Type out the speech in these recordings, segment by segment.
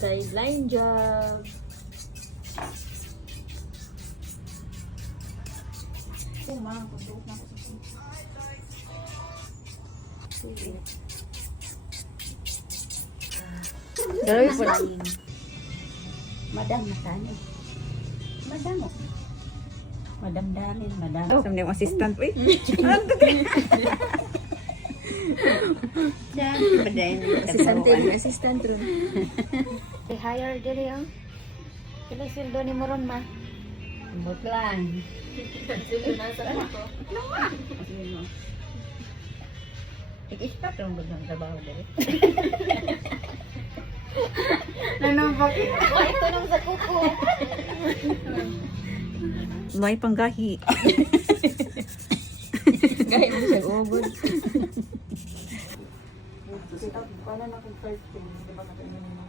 sideline job. Dalawi po na. Madam matani. Madam. Madam Darin, madam. Sama yung assistant po eh. Assistant ron. I-hire diri oh. Kila sildo ni Moron ma. Ambot lang. Ik-stop lang ba ng trabaho diri? Nanambak. Ay, ito nang sa kuko. May panggahi. Gaya mo siya ugod. Paano na kung first thing? Di ba katainin mo?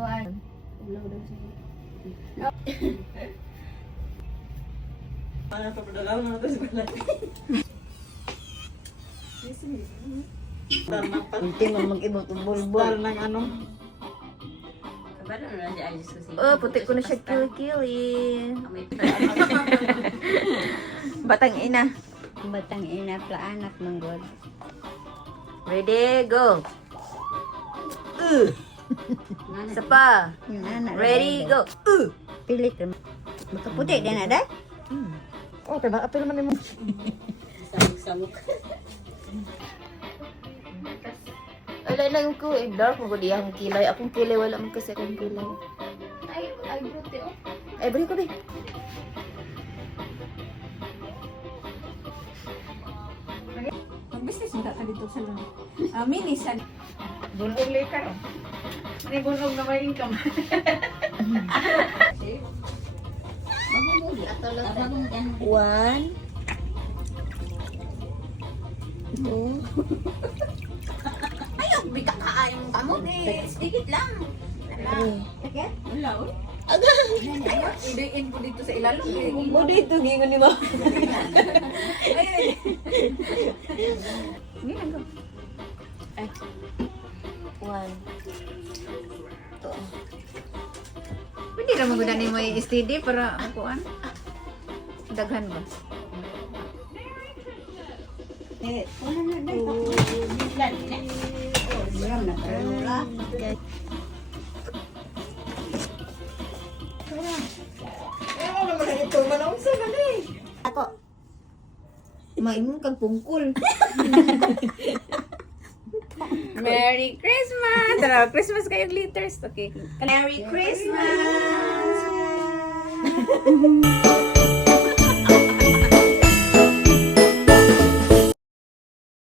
Kuan. Paano ito? Padalaw na ito sa balay. Hindi mo mag-ibot ang bulbul. Para ng ano? Oh, puti ko na siya kilikili. Batang ina. Batang ina plaanak manggod. Ready, go. Isa pa. Yung anak. Ready, go. Pilit. Baka puti din na dai. Oh, kaya baka pero naman mo. Samuk. Alay lang ko, dark mo gudi ang kilay. Akong kilay, wala man kasi akong kilay. Ay, buti oh. Ay, balik ko ba? Mag-business mo ka dito sa lang. Mini sa... Bulog lekar. May bunog na may income. One. Two. Ayok, bika kaayong kamo. Sedikit lang. Three. Wala, uy. Idiin po dito sa ilalim. Mo dito, gingon ni mo. Hindi lang. Ay. One. Two. Pwede lang magudanin mo yung STD para makuan. Daghan ba? Wala na dai. Bilan na. Bilan na karula. Ewan naman na ito. Manaunsa ka na eh. Ako. Maingon kag pungkol. Merry Christmas! Tara, Christmas kayo glitters. Okay. Merry Christmas!